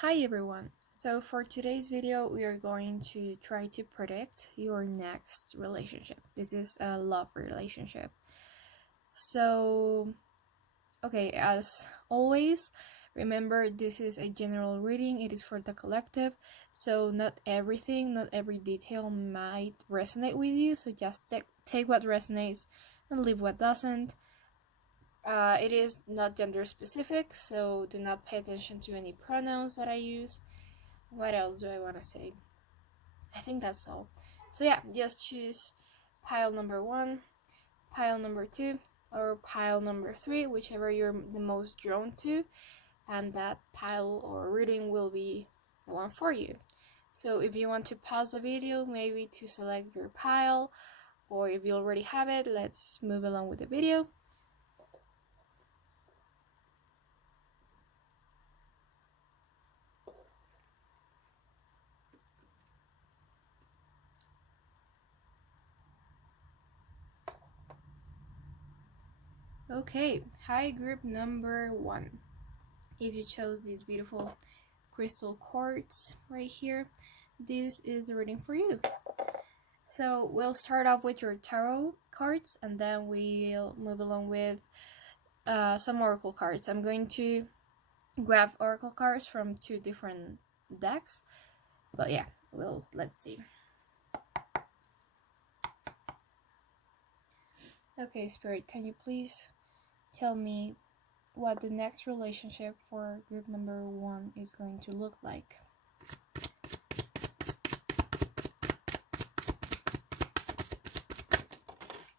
Hi everyone! So for today's video, we are going to try to predict your next relationship. This is a love relationship. So, okay, as always, remember this is a general reading. It is for the collective. So not everything, not every detail might resonate with you. So just take what resonates and leave what doesn't. It is not gender specific, so do not pay attention to any pronouns that I use. What else do I want to say? I think that's all. So yeah, just choose pile number 1, pile number 2, or pile number 3, whichever you're the most drawn to, and that pile or reading will be the one for you. So if you want to pause the video, maybe to select your pile, or if you already have it, let's move along with the video. Okay, hi group number 1. If you chose these beautiful crystal quartz right here, this is a reading for you. So we'll start off with your tarot cards and then we'll move along with some oracle cards. I'm going to grab oracle cards from 2 different decks, but yeah, let's see. Okay, Spirit, can you please tell me what the next relationship for group number 1 is going to look like?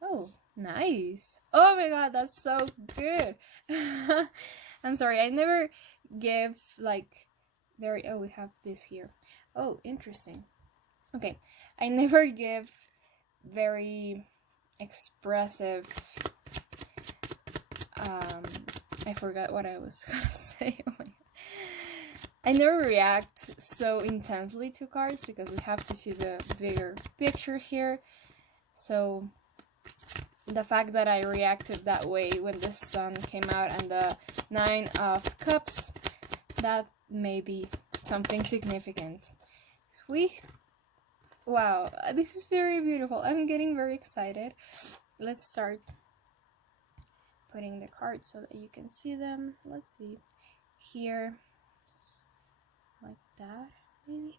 Oh, nice. Oh my god, that's so good. I'm sorry, I never give like very... Oh, we have this here. Oh, interesting. Okay, I never give very expressive... I forgot what I was gonna say. Oh my god. I never react so intensely to cards because we have to see the bigger picture here. So the fact that I reacted that way when the sun came out and the 9 of Cups, that may be something significant. Wow, this is very beautiful. I'm getting very excited. Let's start putting the cards so that you can see them. Let's see. Here, like that, maybe.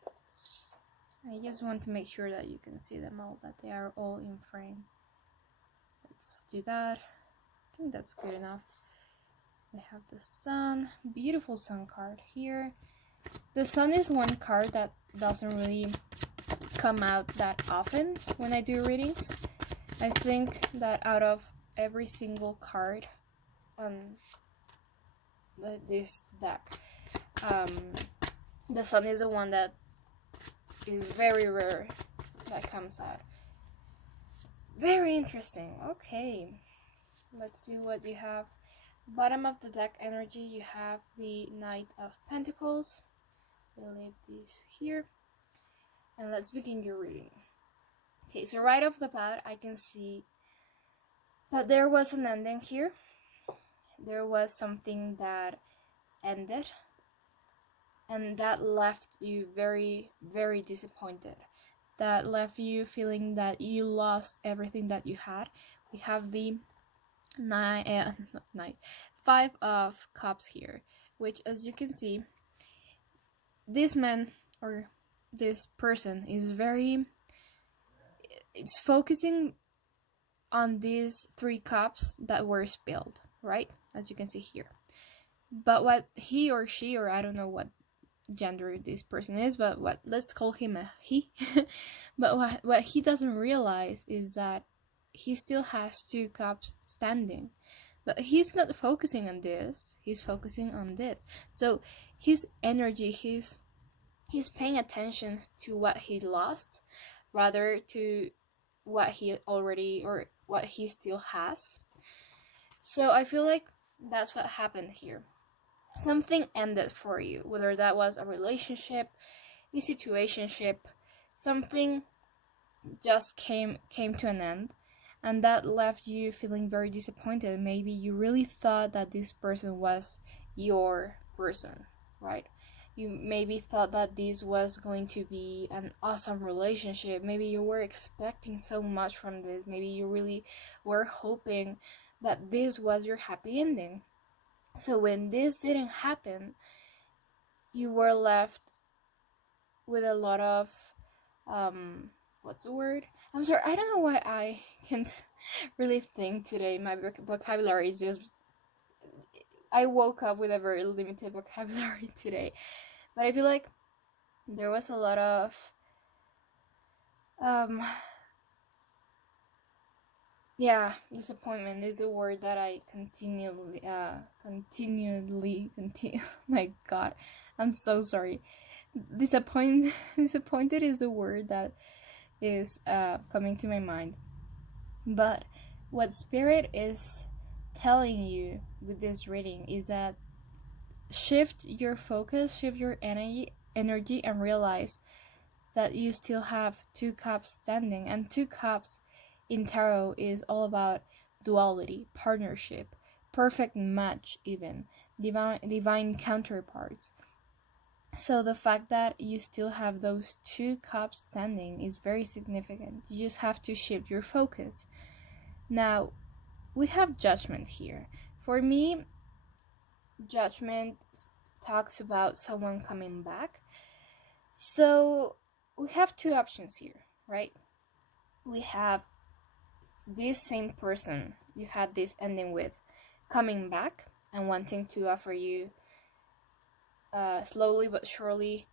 I just want to make sure that you can see them all, that they are all in frame. Let's do that. I think that's good enough. We have the sun, beautiful sun card here. The sun is one card that doesn't really come out that often when I do readings. I think that out of every single card on this deck, the sun is the one that is very rare that comes out. Very interesting. Okay, let's see what you have. Bottom of the deck energy, you have the Knight of Pentacles. We'll leave this here and let's begin your reading. Okay, so right off the bat I can see that there was an ending here. There was something that ended and that left you very, very disappointed. That left you feeling that you lost everything that you had. We have the 5 of Cups here, which, as you can see, this man or this person is it's focusing on these 3 cups that were spilled, right? As you can see here. But what he or she, or I don't know what gender this person is, but let's call him a he. But what he doesn't realize is that he still has 2 cups standing. But he's not focusing on this, he's focusing on this. So his energy, he's paying attention to what he lost rather to what he already or what he still has. So I feel like that's what happened here. Something ended for you, whether that was a relationship, a situationship, something just came to an end, and that left you feeling very disappointed. Maybe you really thought that this person was your person, right? You maybe thought that this was going to be an awesome relationship. Maybe you were expecting so much from this. Maybe you really were hoping that this was your happy ending. So when this didn't happen, you were left with a lot of what's the word? I'm sorry, I don't know why I can't really think today. My vocabulary is just, I woke up with a very limited vocabulary today. But I feel like there was a lot of disappointment is the word that I continually my god, I'm so sorry. Disappointed is the word that is coming to my mind. But what Spirit is telling you with this reading is that shift your focus, shift your energy, and realize that you still have 2 cups standing. And 2 cups in tarot is all about duality, partnership, perfect match, even divine counterparts. So the fact that you still have those 2 cups standing is very significant. You just have to shift your focus. Now, we have Judgment here. For me, Judgment talks about someone coming back. So we have 2 options here, right? We have this same person you had this ending with coming back and wanting to offer you slowly but surely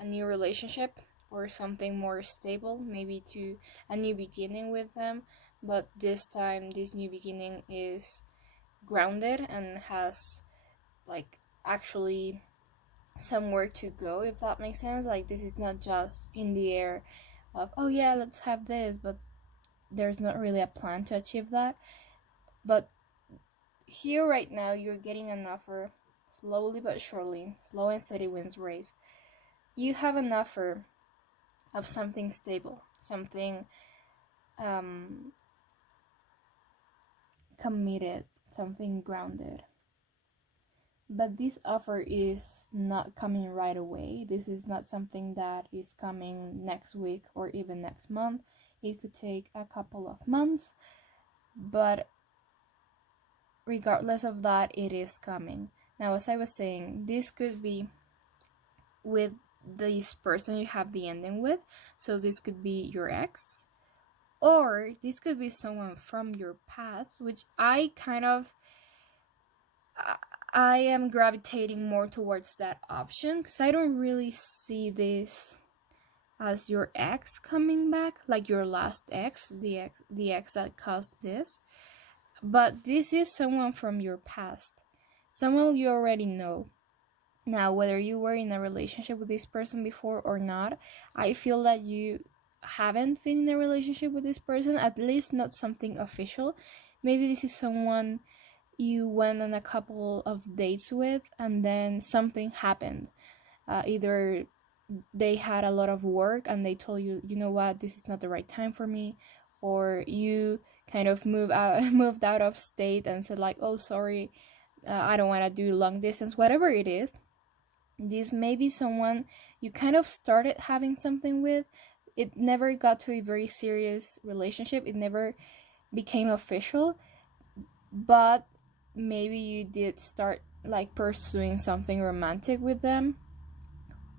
a new relationship or something more stable, maybe to a new beginning with them. But this time, this new beginning is grounded and has like actually somewhere to go, if that makes sense. Like, this is not just in the air of, oh yeah, let's have this, but there's not really a plan to achieve that. But here right now, you're getting an offer, slowly but surely, slow and steady wins race. You have an offer of something stable, something committed, something grounded. But this offer is not coming right away. This is not something that is coming next week or even next month. It could take a couple of months, but regardless of that, it is coming. Now, as I was saying, this could be with this person you have the ending with. So this could be your ex, or this could be someone from your past, which I am gravitating more towards that option, because I don't really see this as your ex coming back, like your last ex, the ex that caused this. But this is someone from your past, someone you already know. Now, whether you were in a relationship with this person before or not, I feel that you haven't been in a relationship with this person, at least not something official. Maybe this is someone you went on a couple of dates with, and then something happened. Either they had a lot of work and they told you, you know what, this is not the right time for me, or you kind of moved out of state and said like, oh sorry, I don't want to do long distance, whatever it is. This may be someone you kind of started having something with. It never got to a very serious relationship, it never became official, but maybe you did start like pursuing something romantic with them.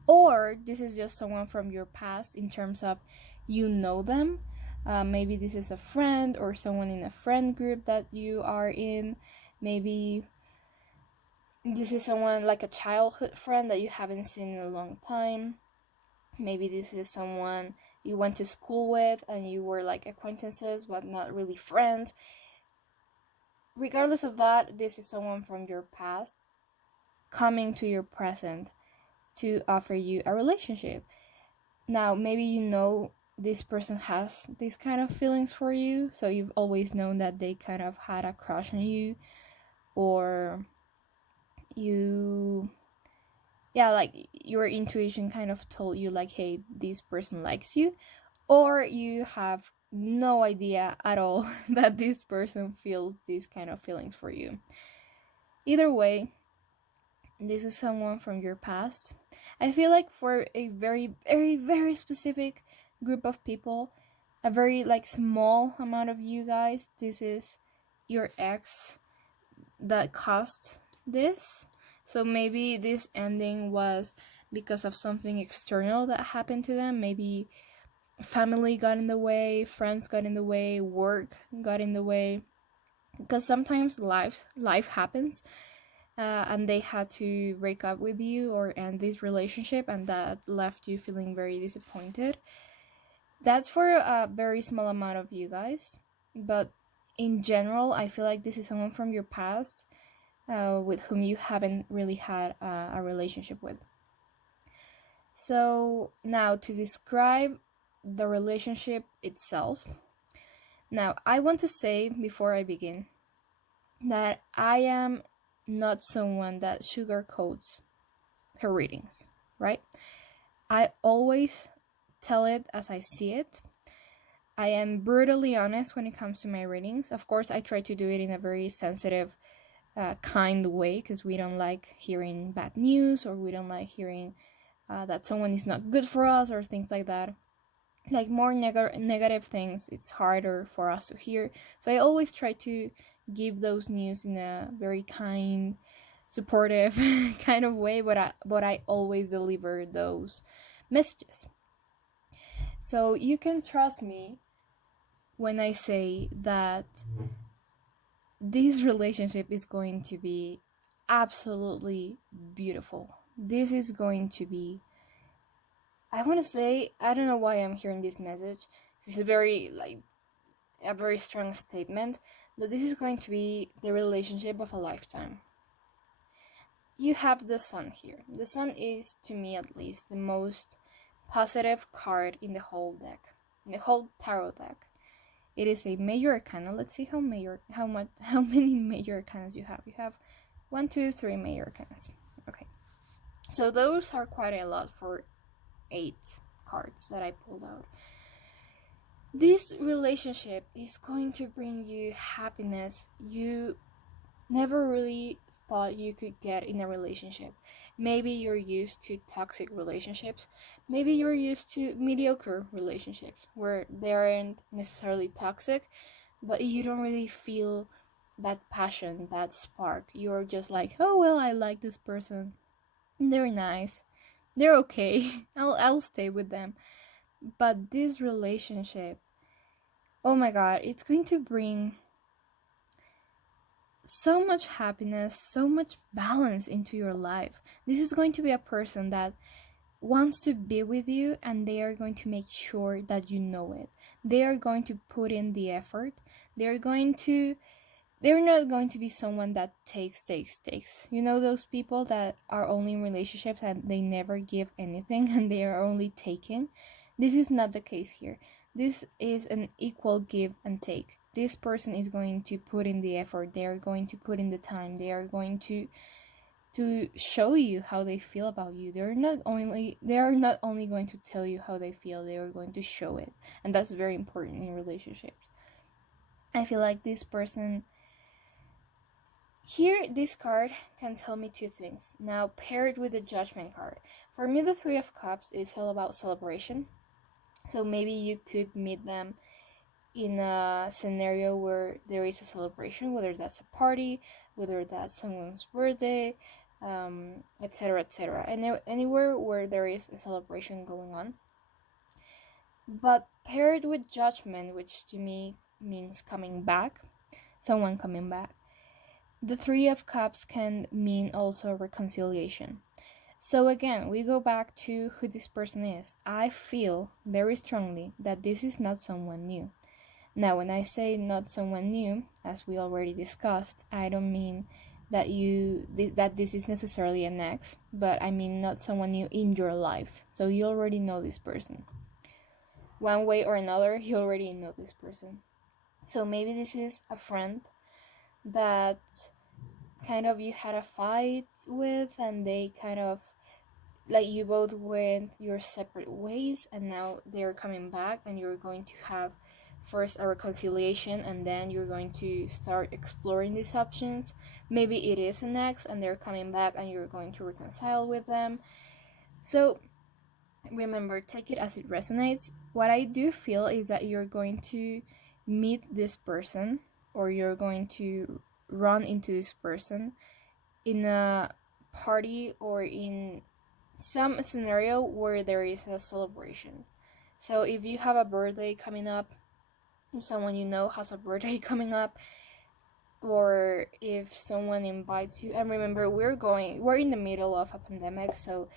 Or this is just someone from your past in terms of you know them. Maybe this is a friend or someone in a friend group that you are in. Maybe this is someone like a childhood friend that you haven't seen in a long time. Maybe this is someone you went to school with and you were like acquaintances but not really friends. Regardless of that, this is someone from your past coming to your present to offer you a relationship. Now, maybe you know this person has these kind of feelings for you, so you've always known that they kind of had a crush on you, or like your intuition kind of told you like, hey, this person likes you, or you have no idea at all that this person feels these kind of feelings for you. Either way, this is someone from your past. I feel like for a very, very, very specific group of people, a very like small amount of you guys, this is your ex that caused this. So maybe this ending was because of something external that happened to them. Maybe family got in the way, friends got in the way, work got in the way, because sometimes life happens, and they had to break up with you or end this relationship, and that left you feeling very disappointed. That's for a very small amount of you guys, but in general, I feel like this is someone from your past, with whom you haven't really had a relationship with. So now to describe the relationship itself. Now, I want to say before I begin that I am not someone that sugarcoats her readings, right? I always tell it as I see it. I am brutally honest when it comes to my readings. Of course, I try to do it in a very sensitive, kind way, because we don't like hearing bad news, or we don't like hearing that someone is not good for us, or things like that. Like more negative things, it's harder for us to hear. So I always try to give those news in a very kind, supportive kind of way, but I always deliver those messages. So you can trust me when I say that this relationship is going to be absolutely beautiful. This is going to be, I want to say, I don't know why I'm hearing this message. It's a very strong statement, but this is going to be the relationship of a lifetime. You have the sun here. The sun is, to me at least, the most positive card in the whole deck, in the whole tarot deck. It is a major arcana. Let's see how many major arcanas you have. You have 1, 2, 3 major arcanas. Okay, so those are quite a lot for 8 cards that I pulled out. This relationship is going to bring you happiness you never really thought you could get in a relationship. Maybe you're used to toxic relationships. Maybe you're used to mediocre relationships where they aren't necessarily toxic, but you don't really feel that passion, that spark. You're just like, oh well, I like this person. They're nice. They're okay. I'll stay with them. But this relationship, oh my god, it's going to bring so much happiness, so much balance into your life. This is going to be a person that wants to be with you, and they are going to make sure that you know it. They are going to put in the effort. They're not going to be someone that takes. You know those people that are only in relationships and they never give anything and they are only taking? This is not the case here. This is an equal give and take. This person is going to put in the effort. They are going to put in the time. They are going to show you how they feel about you. They are not only going to tell you how they feel. They are going to show it, and that's very important in relationships. I feel like this person here, this card can tell me 2 things. Now, paired with the Judgment card, for me the 3 of Cups is all about celebration. So maybe you could meet them in a scenario where there is a celebration, whether that's a party, whether that's someone's birthday, etc., etc. Anywhere where there is a celebration going on. But paired with Judgment, which to me means coming back, someone coming back, the 3 of Cups can mean also reconciliation. So again, we go back to who this person is. I feel very strongly that this is not someone new. Now, when I say not someone new, as we already discussed, I don't mean that this is necessarily an ex, but I mean not someone new in your life. So you already know this person. One way or another, you already know this person. So maybe this is a friend that kind of you had a fight with, and they kind of, like, you both went your separate ways, and now they're coming back, and you're going to have first a reconciliation, and then you're going to start exploring these options. Maybe it is an ex and they're coming back and you're going to reconcile with them. So remember, take it as it resonates. What I do feel is that you're going to meet this person, or you're going to run into this person in a party or in some scenario where there is a celebration. So if you have a birthday coming up, if someone you know has a birthday coming up, or if someone invites you, and remember, we're in the middle of a pandemic, so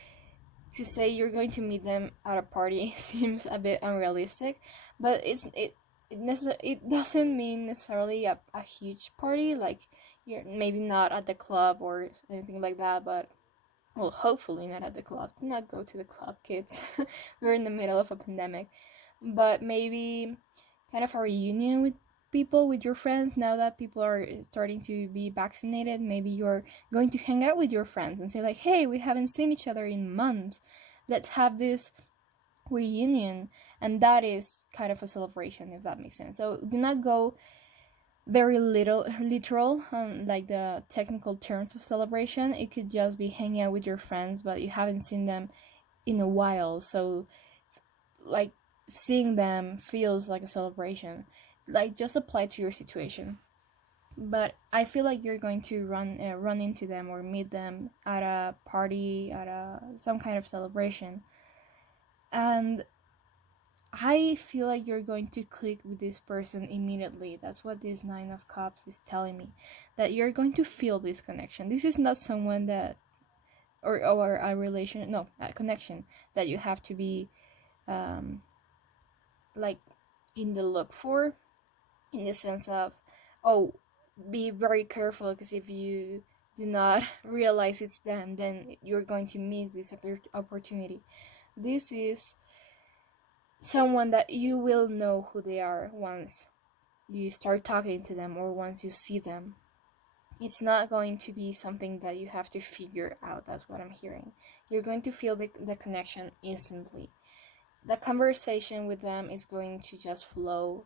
to say you're going to meet them at a party seems a bit unrealistic, but it doesn't mean necessarily a huge party, like you're maybe not at the club or anything like that, but well, hopefully not at the club. Do not go to the club, kids. We're in the middle of a pandemic. But maybe kind of a reunion with people, with your friends, now that people are starting to be vaccinated. Maybe you're going to hang out with your friends and say, like, hey, we haven't seen each other in months. Let's have this reunion. And that is kind of a celebration, if that makes sense. So do not go very literal on like the technical terms of celebration. It could just be hanging out with your friends, but you haven't seen them in a while, so like seeing them feels like a celebration. Like, just apply to your situation. But I feel like you're going to run into them or meet them at a party, at a some kind of celebration, and I feel like you're going to click with this person immediately. That's what this Nine of Cups is telling me. That you're going to feel this connection. This is not someone that, or a relation, no, a connection that you have to be, like, in the look for, in the sense of, oh, be very careful, because if you do not realize it's them, then you're going to miss this opportunity. This is someone that you will know who they are once you start talking to them or once you see them. It's not going to be something that you have to figure out. That's what I'm hearing. You're going to feel the connection instantly. The conversation with them is going to just flow.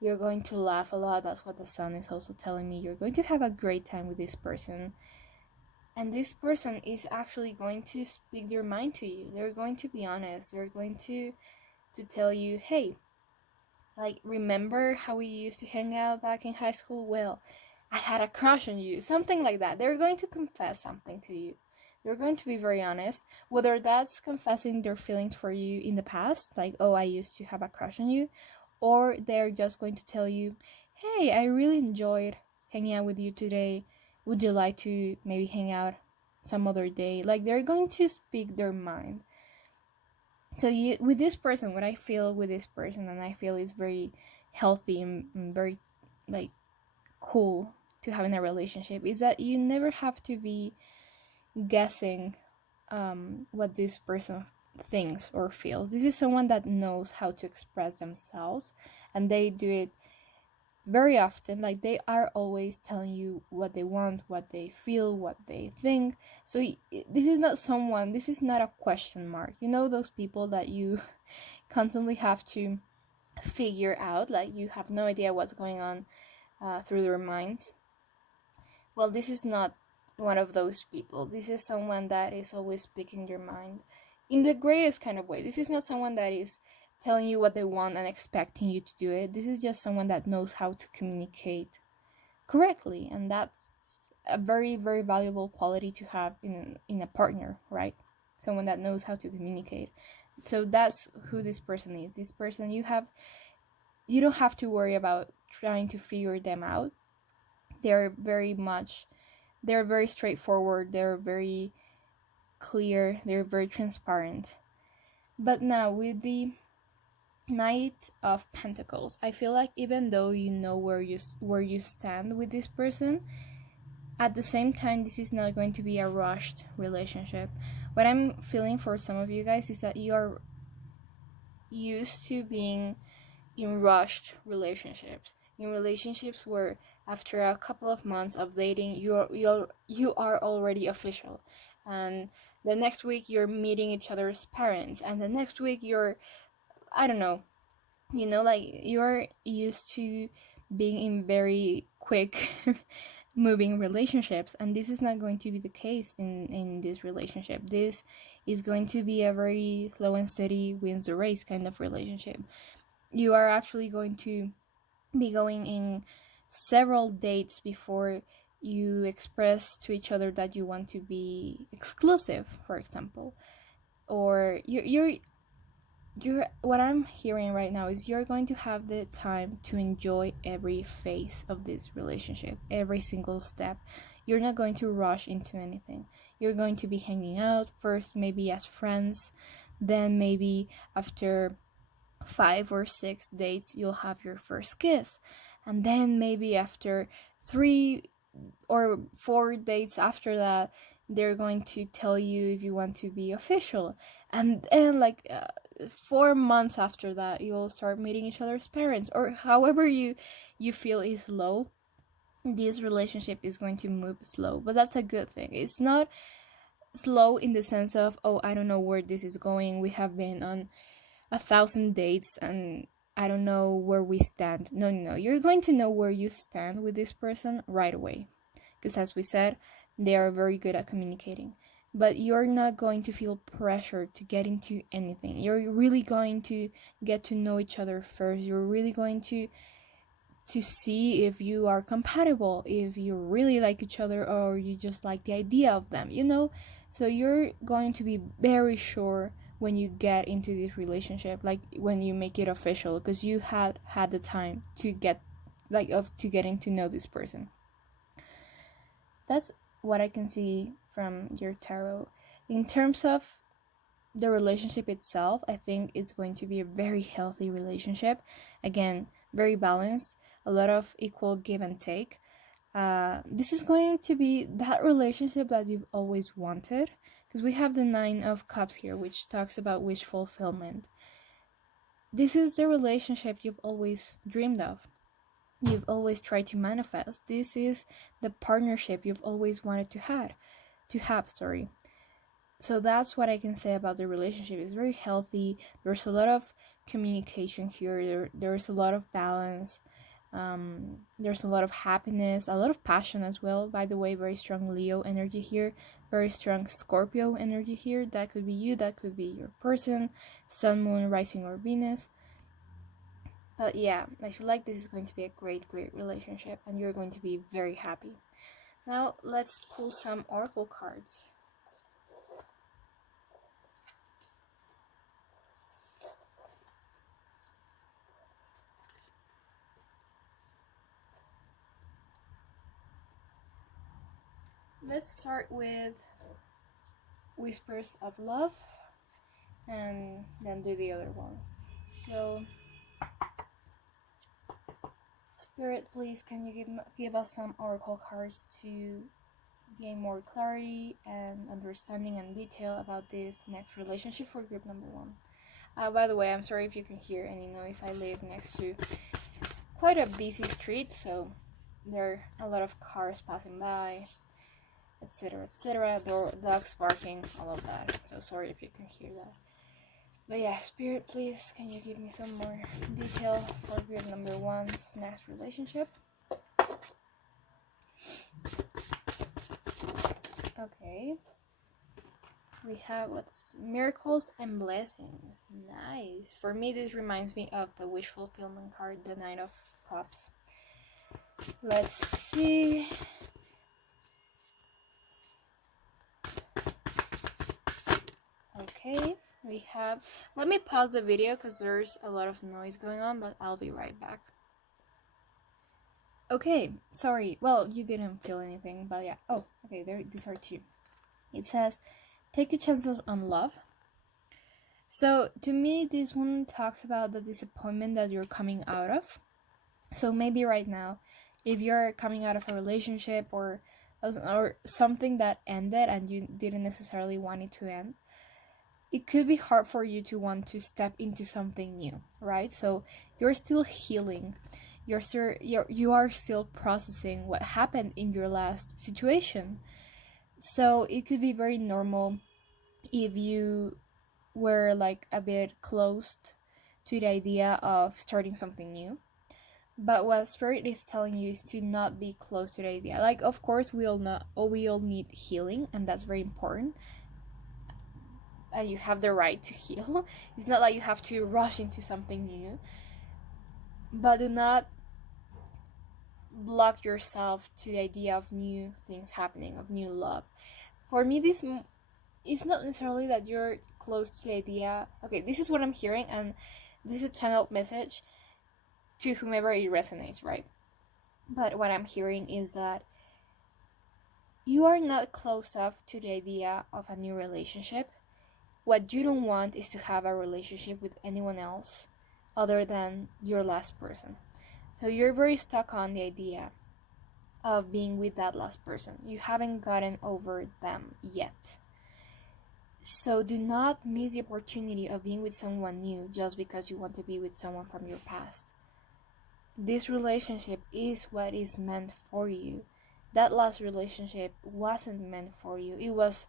You're going to laugh a lot. That's what the sun is also telling me. You're going to have a great time with this person. And this person is actually going to speak their mind to you. They're going to be honest. They're going to tell you, hey, like, remember how we used to hang out back in high school? Well, I had a crush on you. Something like that. They're going to confess something to you. They're going to be very honest. Whether that's confessing their feelings for you in the past, like, oh, I used to have a crush on you, or they're just going to tell you, hey, I really enjoyed hanging out with you today. Would you like to maybe hang out some other day? Like, they're going to speak their mind. So with this person, what I feel with this person, and I feel is very healthy and very, like, cool to have in a relationship, is that you never have to be guessing what this person thinks or feels. This is someone that knows how to express themselves, and they do it very often. Like, they are always telling you what they want, what they feel, what they think. So this is not a question mark. You know, those people that you constantly have to figure out, like, you have no idea what's going on through their minds. Well, this is not one of those people. This is someone that is always speaking their mind in the greatest kind of way. This is not someone that is telling you what they want and expecting you to do it. This is just someone that knows how to communicate correctly, and that's a very, very valuable quality to have in a partner, right? Someone that knows how to communicate. So that's who this person is. This person, you don't have to worry about trying to figure them out. They're very straightforward, they're very clear, they're very transparent. But now with the Knight of Pentacles, I feel like even though you know where you stand with this person, at the same time, this is not going to be a rushed relationship. What I'm feeling for some of you guys is that you are used to being in rushed relationships, in relationships where after a couple of months of dating, you are already official, and the next week you're meeting each other's parents, and the next week you're, I don't know, like, you're used to being in very quick moving relationships, and this is not going to be the case in this relationship. This is going to be a very slow and steady wins the race kind of relationship. You are actually going to be going in several dates before you express to each other that you want to be exclusive, for example. Or you're what I'm hearing right now is you're going to have the time to enjoy every phase of this relationship, every single step. You're not going to rush into anything. You're going to be hanging out first, maybe as friends, then maybe after 5 or 6 dates you'll have your first kiss, and then maybe after 3 or 4 dates after that they're going to tell you if you want to be official, and then 4 months after that you'll start meeting each other's parents, or however you feel is slow. This relationship is going to move slow, but that's a good thing. It's not slow in the sense of, oh, I don't know where this is going, we have been on 1,000 dates and I don't know where we stand. No, you're going to know where you stand with this person right away, because as we said, they are very good at communicating. But you're not going to feel pressure to get into anything. You're really going to get to know each other first. You're really going to see if you are compatible, if you really like each other, or you just like the idea of them, So you're going to be very sure when you get into this relationship, like when you make it official, because you had the time to get getting to know this person. That's what I can see from your tarot. In terms of the relationship itself, I think it's going to be a very healthy relationship. Again, very balanced, a lot of equal give and take. This is going to be that relationship that you've always wanted, because we have the 9 of Cups here, which talks about wish fulfillment. This is the relationship you've always dreamed of. You've always tried to manifest. This is the partnership you've always wanted to have. So that's what I can say about the relationship. It's very healthy. There's a lot of communication here. There's a lot of balance. There's a lot of happiness, a lot of passion as well. By the way, very strong Leo energy here, very strong Scorpio energy here. That could be you, that could be your person, Sun, Moon, Rising, or Venus. But yeah, I feel like this is going to be a great relationship, and you're going to be very happy. Now let's pull some oracle cards. Let's start with Whispers of Love, and then do the other ones. So, Spirit, please, can you give us some oracle cards to gain more clarity and understanding and detail about this next relationship for group number 1. By the way, I'm sorry if you can hear any noise. I live next to quite a busy street, so there are a lot of cars passing by, etc., dogs barking, all of that. So sorry if you can hear that. But yeah, Spirit, please, can you give me some more detail for group number 1's next relationship? Okay. We have what's miracles and blessings. Nice. For me, this reminds me of the wish fulfillment card, the 9 of Cups. Let's see. Okay, we have, let me pause the video because there's a lot of noise going on, but I'll be right back. Okay, sorry. Well, you didn't feel anything, but yeah. Oh, okay, these are 2. It says, take your chances on love. So to me, this one talks about the disappointment that you're coming out of. So maybe right now, if you're coming out of a relationship or something that ended and you didn't necessarily want it to end, it could be hard for you to want to step into something new, right? So you're still healing. You are still processing what happened in your last situation. So it could be very normal if you were like a bit closed to the idea of starting something new. But what spirit is telling you is to not be close to the idea. Like, of course, we all need healing, and that's very important. And you have the right to heal. It's not like you have to rush into something new. But do not block yourself to the idea of new things happening, of new love. For me, this it's not necessarily that you're close to the idea. Okay, this is what I'm hearing, and this is a channeled message to whomever it resonates, right? But what I'm hearing is that you are not close enough to the idea of a new relationship. What you don't want is to have a relationship with anyone else other than your last person. So you're very stuck on the idea of being with that last person. You haven't gotten over them yet. So do not miss the opportunity of being with someone new just because you want to be with someone from your past. This relationship is what is meant for you. That last relationship wasn't meant for you. It was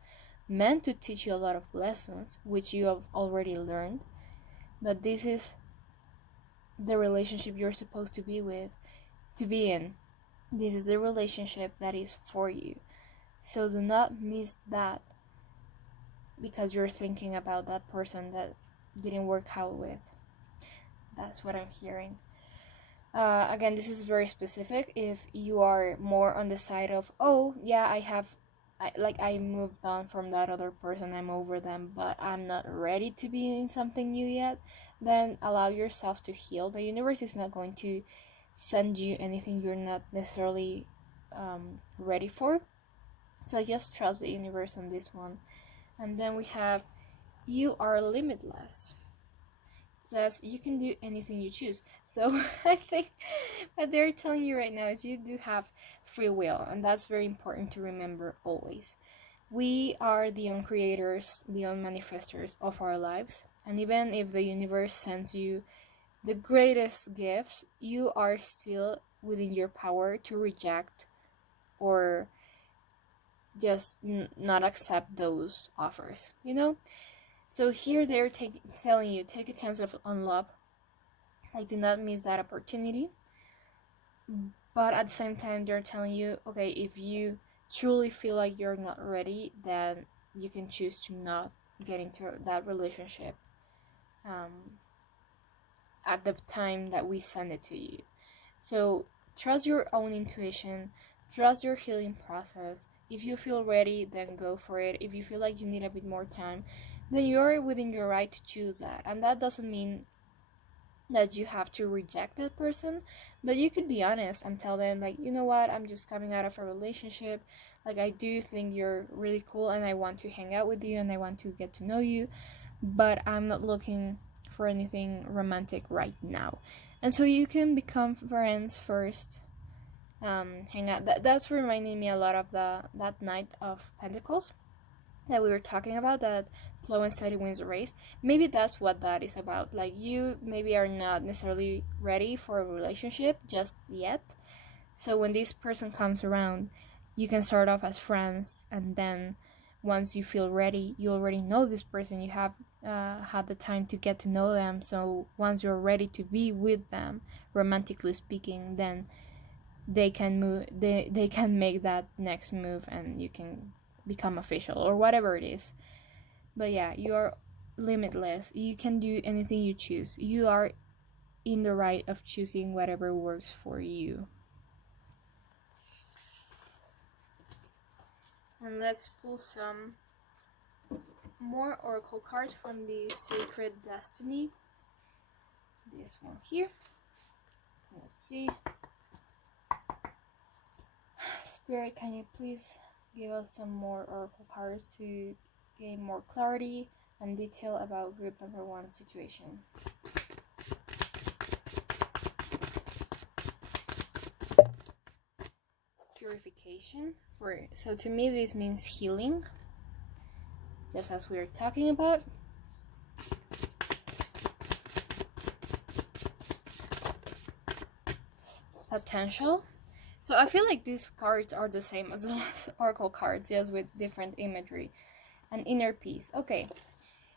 meant to teach you a lot of lessons, which you have already learned. But this is the relationship you're supposed to be in. This is the relationship that is for you. So do not miss that because you're thinking about that person that didn't work out with. That's what I'm hearing. Again, this is very specific. If you are more on the side of, oh yeah, I moved on from that other person, I'm over them, but I'm not ready to be in something new yet, then allow yourself to heal. The universe is not going to send you anything you're not necessarily ready for. So just trust the universe on this one. And then we have, you are limitless. It says you can do anything you choose. So I think what they're telling you right now is you do have free will, and that's very important to remember always. We are the own creators, the own manifestors of our lives, and even if the universe sends you the greatest gifts, you are still within your power to reject or just not accept those offers, you know? So here they're telling you, take a chance on love. Like, do not miss that opportunity. But at the same time, they're telling you, okay, if you truly feel like you're not ready, then you can choose to not get into that relationship at the time that we send it to you. So trust your own intuition, trust your healing process. If you feel ready, then go for it. If you feel like you need a bit more time, then you're within your right to choose that. And that doesn't mean that you have to reject that person, but you could be honest and tell them, like, you know what, I'm just coming out of a relationship. Like, I do think you're really cool and I want to hang out with you and I want to get to know you, but I'm not looking for anything romantic right now. And so you can become friends first, hang out. That's reminding me a lot of that Knight of Pentacles that we were talking about, that slow and steady wins the race. Maybe that's what that is about. Like, you maybe are not necessarily ready for a relationship just yet, so when this person comes around, you can start off as friends, and then once you feel ready, you already know this person, you have had the time to get to know them, so once you're ready to be with them, romantically speaking, then they can move, they can make that next move and you can become official or whatever it is. But yeah, you are limitless. You can do anything you choose. You are in the right of choosing whatever works for you. And let's pull some more oracle cards from the Sacred Destiny. This one here. Let's see. Spirit, can you please give us some more oracle cards to gain more clarity and detail about group number 1 situation? Purification. So to me this means healing, just as we were talking about. Potential. So I feel like these cards are the same as the last oracle cards, just with different imagery. And inner peace. Okay,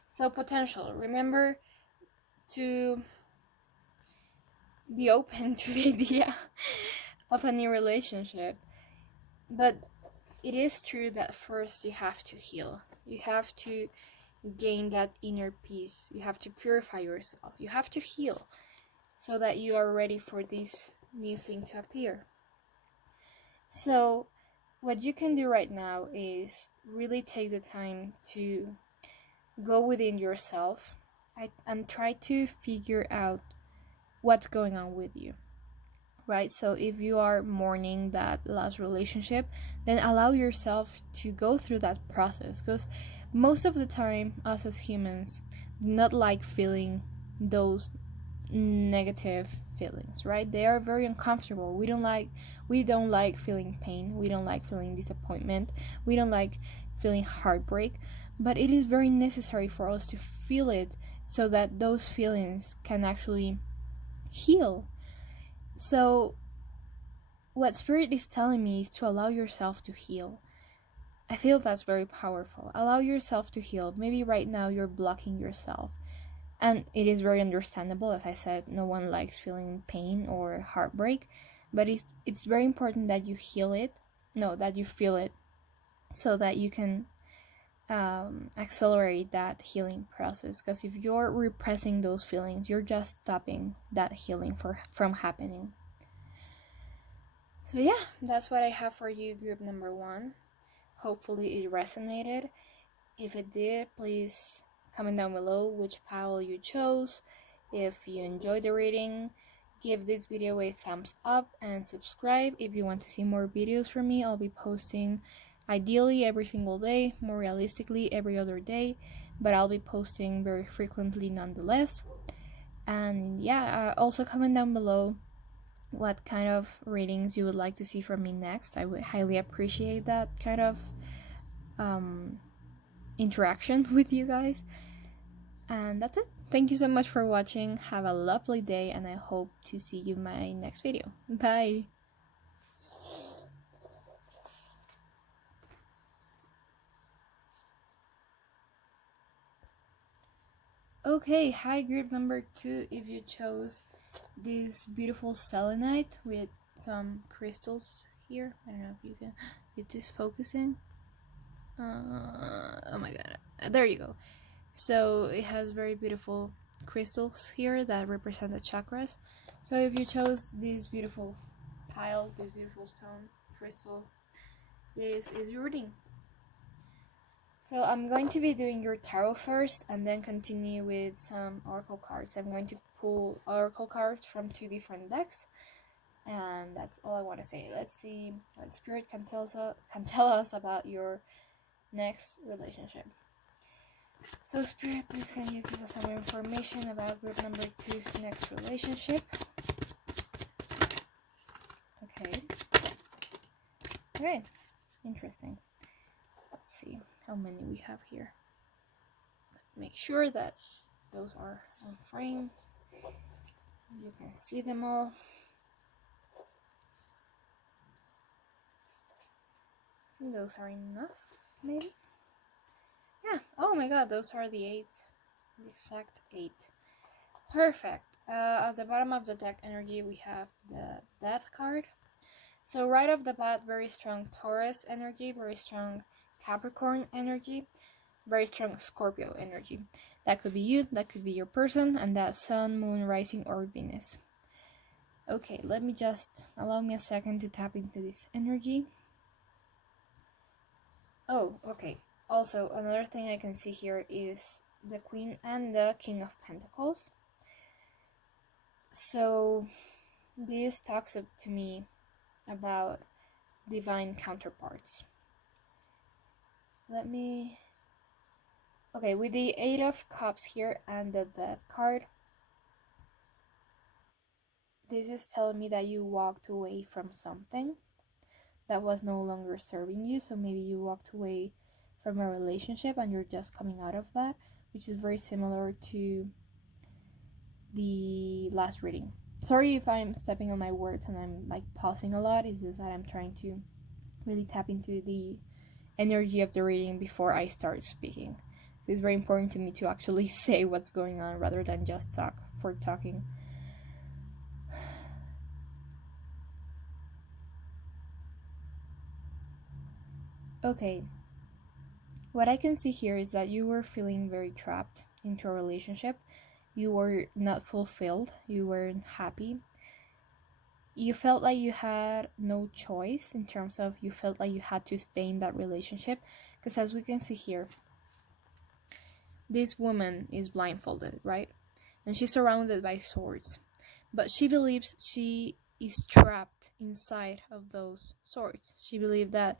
so potential. Remember to be open to the idea of a new relationship. But it is true that first you have to heal. You have to gain that inner peace. You have to purify yourself. You have to heal so that you are ready for this new thing to appear. So what you can do right now is really take the time to go within yourself and try to figure out what's going on with you, right? So if you are mourning that last relationship, then allow yourself to go through that process, because most of the time us as humans do not like feeling those negative feelings, right? They are very uncomfortable. We don't like feeling pain. We don't like feeling disappointment. We don't like feeling heartbreak, but it is very necessary for us to feel it so that those feelings can actually heal. So what Spirit is telling me is to allow yourself to heal. I feel that's very powerful. Allow yourself to heal. Maybe right now you're blocking yourself. And it is very understandable. As I said, no one likes feeling pain or heartbreak. But it's very important that you heal it. No, that you feel it. So that you can accelerate that healing process. Because if you're repressing those feelings, you're just stopping that healing from happening. So yeah, that's what I have for you, group number 1. Hopefully it resonated. If it did, please comment down below which pile you chose. If you enjoyed the reading, give this video a thumbs up and subscribe. If you want to see more videos from me, I'll be posting ideally every single day, more realistically every other day, but I'll be posting very frequently nonetheless. And yeah, also comment down below what kind of readings you would like to see from me next. I would highly appreciate that kind of interaction with you guys. And that's it. Thank you so much for watching. Have a lovely day, and I hope to see you in my next video. Bye! Okay, hi group number 2. If you chose this beautiful selenite with some crystals here, I don't know if you can, is this focusing? Oh my god, there you go. So it has very beautiful crystals here that represent the chakras. So if you chose this beautiful pile, this beautiful stone crystal, this is your reading. So I'm going to be doing your tarot first and then continue with some oracle cards. I'm going to pull oracle cards from 2 different decks, and that's all I want to say. Let's see what Spirit can tell us about your next relationship. So Spirit, please can you give us some information about group number 2's next relationship? Okay, interesting. Let's see how many we have here. Make sure that those are on frame. You can see them all. I think those are enough, maybe? Yeah, oh my god, those are the 8. The exact 8. Perfect. At the bottom of the deck energy, we have the Death card. So right off the bat, very strong Taurus energy, very strong Capricorn energy, very strong Scorpio energy. That could be you, that could be your person, and that's Sun, Moon, Rising, or Venus. Okay, allow me a second to tap into this energy. Oh, okay. Also, another thing I can see here is the Queen and the King of Pentacles. So this talks to me about divine counterparts. Okay, with the 8 of Cups here and the Death card, this is telling me that you walked away from something that was no longer serving you. So maybe you walked away from a relationship and you're just coming out of that, which is very similar to the last reading. Sorry if I'm stepping on my words and I'm like pausing a lot. It's just that I'm trying to really tap into the energy of the reading before I start speaking. So it's very important to me to actually say what's going on rather than just talk for talking. Okay, what I can see here is that you were feeling very trapped into a relationship. You were not fulfilled, you weren't happy. You felt like you had no choice, in terms of you felt like you had to stay in that relationship. Because as we can see here, this woman is blindfolded, right? And she's surrounded by swords. But she believes she is trapped inside of those swords. She believes that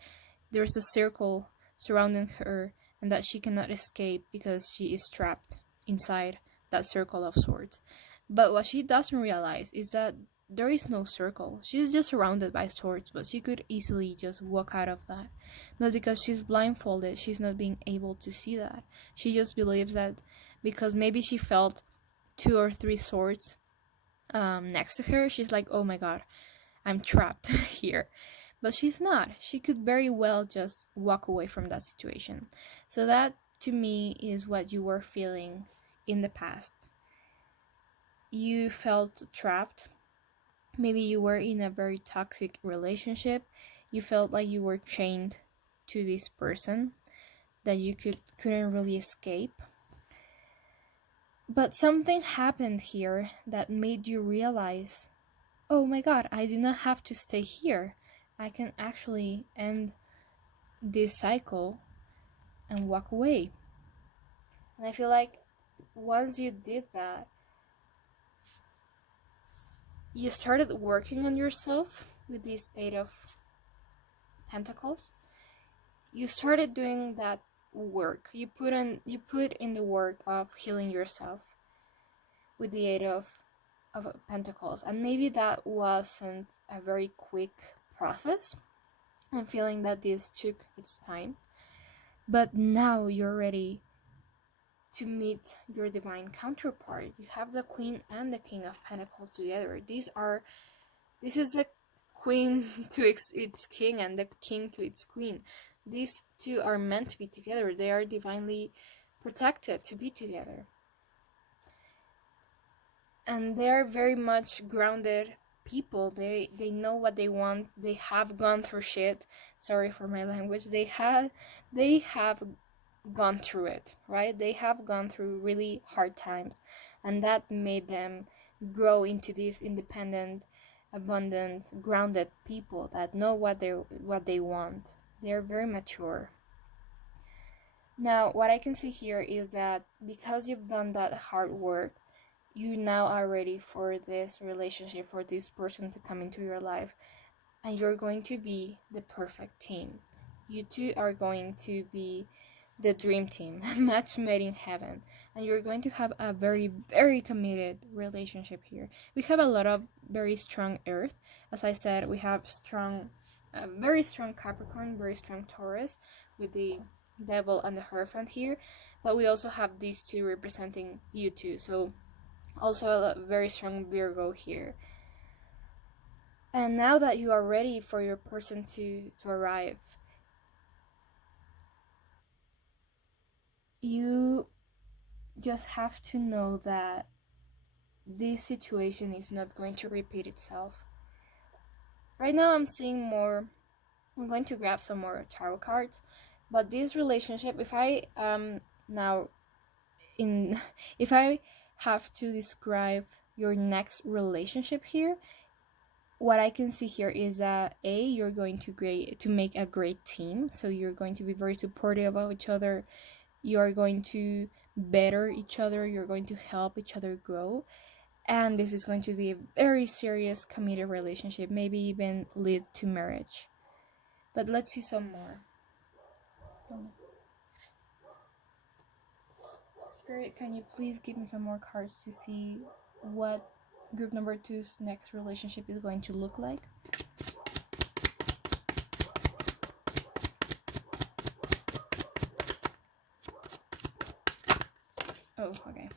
there's a circle surrounding her and that she cannot escape because she is trapped inside that circle of swords. But what she doesn't realize is that there is no circle. She's just surrounded by swords, but she could easily just walk out of that. But because she's blindfolded, she's not being able to see that. She just believes that because maybe she felt 2 or 3 swords next to her, she's like, oh my god, I'm trapped here. But she's not. She could very well just walk away from that situation. So that, to me, is what you were feeling in the past. You felt trapped. Maybe you were in a very toxic relationship. You felt like you were chained to this person, that you couldn't really escape. But something happened here that made you realize, oh my god, I do not have to stay here. I can actually end this cycle and walk away. And I feel like once you did that, you started working on yourself with this 8 of Pentacles. You started doing that work. You put in the work of healing yourself with the 8 of Pentacles. And maybe that wasn't a very quick process. I'm feeling that this took its time. But now you're ready to meet your divine counterpart. You have the Queen and the King of Pentacles together. This is a queen to its king and the king to its queen. These two are meant to be together. They are divinely protected to be together. And they're very much grounded people. They know what they want. They have gone through shit. Sorry for my language. They have gone through it, right? They have gone through really hard times, and that made them grow into these independent, abundant, grounded people that know what they want. They're very mature. Now, what I can see here is that because you've done that hard work, you now are ready for this relationship, for this person to come into your life, and you're going to be the perfect team. You two are going to be the dream team, match made in heaven, and you're going to have a very, very committed relationship here. We have a lot of very strong earth. As I said, we have very strong Capricorn, very strong Taurus, with the Devil and the Hierophant here, but we also have these two representing you two, so also a very strong Virgo here. And now that you are ready for your person to arrive, you just have to know that this situation is not going to repeat itself. Right now I'm seeing more, I'm going to grab some more tarot cards, but this relationship, if I have to describe your next relationship here, what I can see here is that you're going to make a great team. So you're going to be very supportive of each other. You're going to better each other. You're going to help each other grow. And this is going to be a very serious, committed relationship, maybe even lead to marriage. But let's see some more. Spirit, can you please give me some more cards to see what group number 2's next relationship is going to look like? Oh, okay.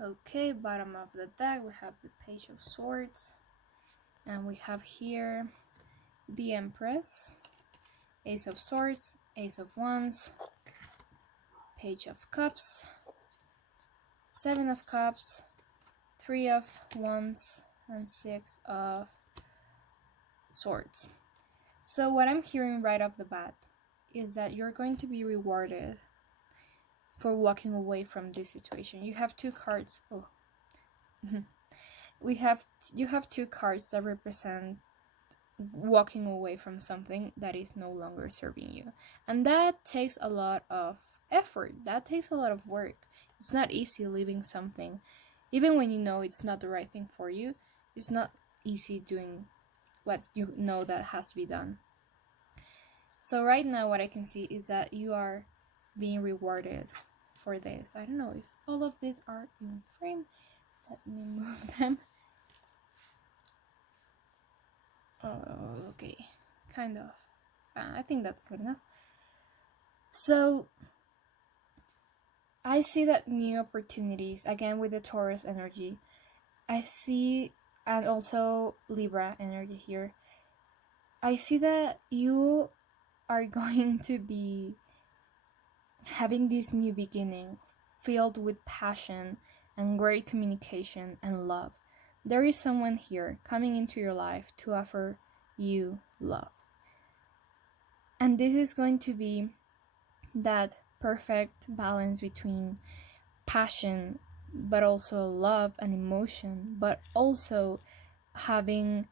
Okay, bottom of the deck, we have the Page of Swords. And we have here the Empress, Ace of Swords, Ace of Wands, Page of Cups, 7 of Cups, 3 of Wands, and 6 of Swords. So what I'm hearing right off the bat is that you're going to be rewarded for walking away from this situation. You have 2 cards. Oh. You have 2 cards that represent walking away from something that is no longer serving you. And that takes a lot of effort. That takes a lot of work. It's not easy leaving something. Even when you know it's not the right thing for you, it's not easy doing what you know that has to be done. So right now what I can see is that you are being rewarded for this. I don't know if all of these are in frame. Let me move them. Oh, okay, kind of. I think that's good enough. So I see that new opportunities, again with the Taurus energy, I see, and also Libra energy here, I see that you are going to be having this new beginning filled with passion and great communication and love. There is someone here coming into your life to offer you love. And this is going to be that perfect balance between passion, but also love and emotion, but also having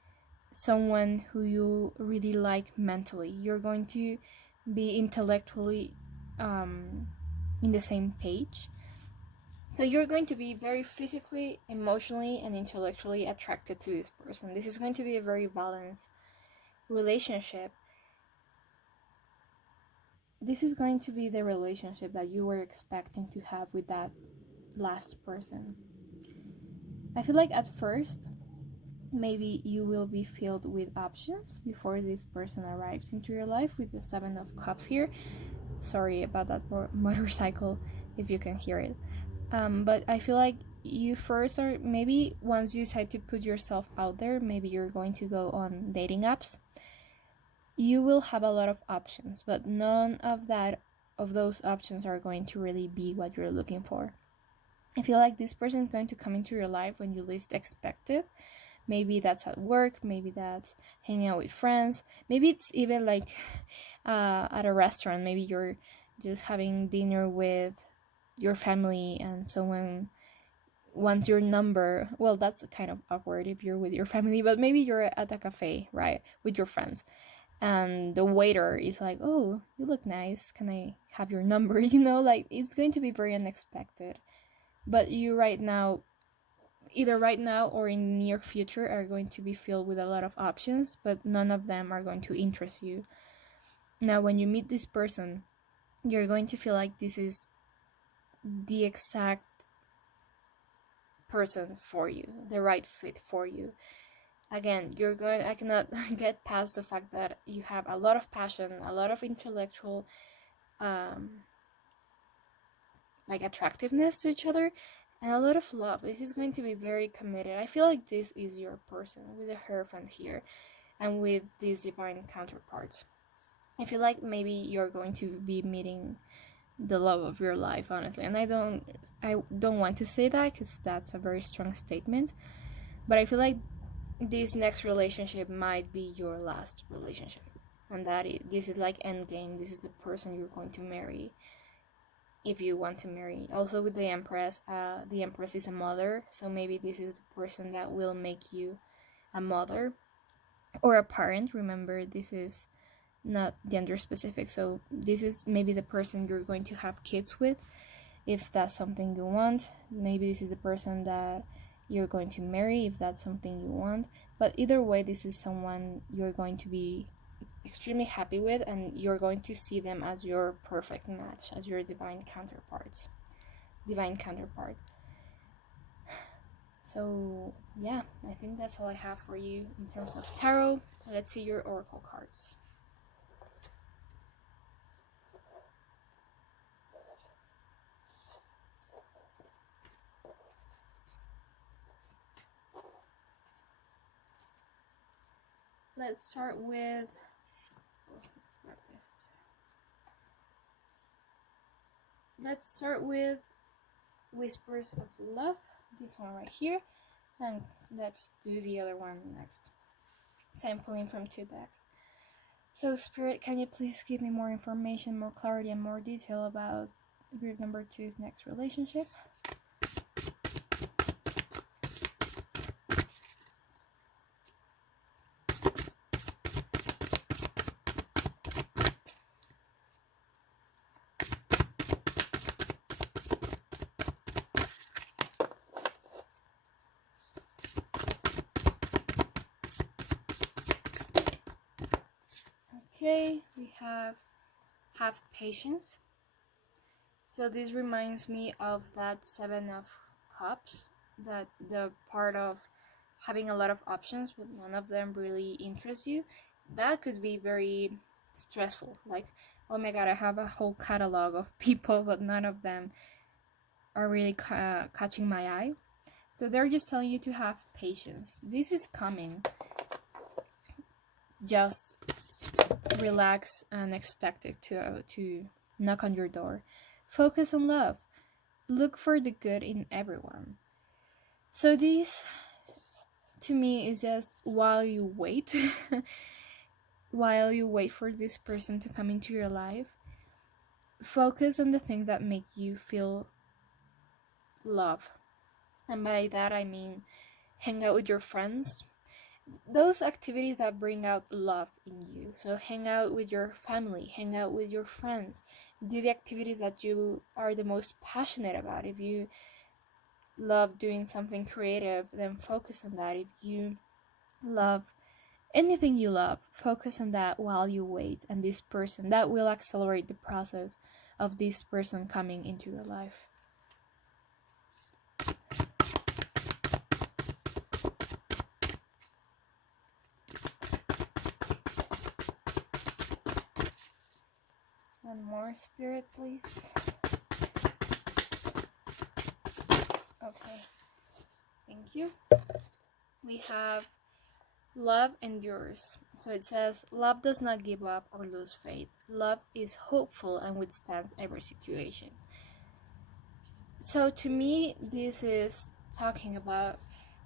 someone who you really like mentally. You're going to be intellectually in the same page. So you're going to be very physically, emotionally, and intellectually attracted to this person. This is going to be a very balanced relationship. This is going to be the relationship that you were expecting to have with that last person. I feel like at first, maybe you will be filled with options before this person arrives into your life with the 7 of Cups here. Sorry about that motorcycle if you can hear it. But I feel like you first are, maybe once you decide to put yourself out there, maybe you're going to go on dating apps, you will have a lot of options, but none of those options are going to really be what you're looking for. I feel like this person is going to come into your life when you least expect it. Maybe that's at work, maybe that's hanging out with friends, maybe it's even like at a restaurant. Maybe you're just having dinner with your family and someone wants your number. Well, that's kind of awkward if you're with your family, but maybe you're at a cafe, right, with your friends, and the waiter is like, oh, you look nice, can I have your number? Like, it's going to be very unexpected. But you either right now or in the near future, are going to be filled with a lot of options, but none of them are going to interest you. Now, when you meet this person, you're going to feel like this is the exact person for you, the right fit for you. Again, I cannot get past the fact that you have a lot of passion, a lot of intellectual like attractiveness to each other, and a lot of love. This is going to be very committed. I feel like this is your person with the Hierophant here and with these divine counterparts. I feel like maybe you're going to be meeting the love of your life, honestly. And I don't want to say that because that's a very strong statement, but I feel like this next relationship might be your last relationship, and this is like endgame. This is the person you're going to marry if you want to marry. Also with the Empress is a mother, so maybe this is the person that will make you a mother or a parent. Remember, this is not gender specific, so this is maybe the person you're going to have kids with, if that's something you want. Maybe this is the person that you're going to marry, if that's something you want. But either way, this is someone you're going to be extremely happy with, and you're going to see them as your perfect match, as your divine counterpart. So yeah, I think that's all I have for you in terms of tarot. Let's see your oracle cards. Let's start with Let's start with Whispers of Love, this one right here, and let's do the other one next. So I'm pulling from 2 decks. So Spirit, can you please give me more information, more clarity, and more detail about group number 2's next relationship? Okay, we have patience. So this reminds me of that 7 of Cups, that the part of having a lot of options but none of them really interest you. That could be very stressful. Like, oh my god, I have a whole catalog of people but none of them are really catching my eye. So they're just telling you to have patience. This is coming. Just relax and expect it to knock on your door. Focus on love. Look for the good in everyone. So this, to me, is just while you wait, while you wait for this person to come into your life, focus on the things that make you feel love. And by that I mean hang out with your friends, those activities that bring out love in you. So hang out with your family, hang out with your friends, do the activities that you are the most passionate about. If you love doing something creative, then focus on that. If you love anything you love, focus on that while you wait. And this person, that will accelerate the process of this person coming into your life. One more, Spirit, please. Okay, thank you. We have love endures. So it says, love does not give up or lose faith. Love is hopeful and withstands every situation. So to me, this is talking about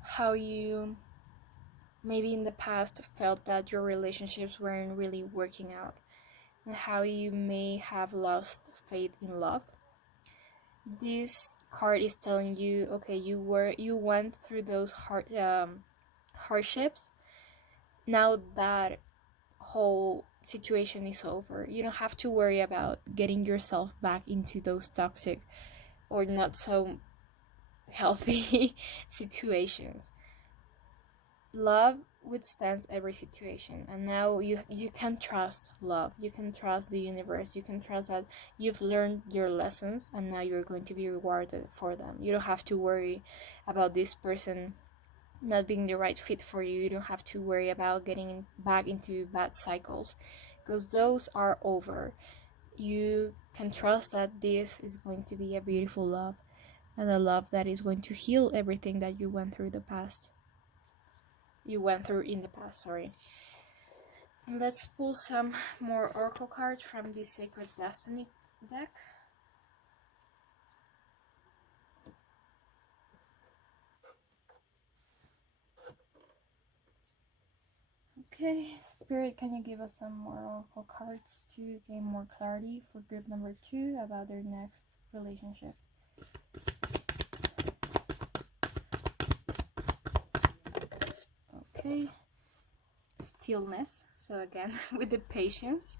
how you maybe in the past felt that your relationships weren't really working out, and how you may have lost faith in love. This card is telling you, okay, you went through those hardships. Now that whole situation is over, you don't have to worry about getting yourself back into those toxic or not so healthy situations. Love withstands every situation, and now you can trust love, you can trust the universe, you can trust that you've learned your lessons and now you're going to be rewarded for them. You don't have to worry about this person not being the right fit for you. You don't have to worry about getting back into bad cycles, because those are over. You can trust that this is going to be a beautiful love, and a love that is going to heal everything that you went through in the past. Let's pull some more oracle cards from the Sacred Destiny deck. Okay, Spirit, can you give us some more oracle cards to gain more clarity for group number 2 about their next relationship? Okay, stillness. So again, with the patience.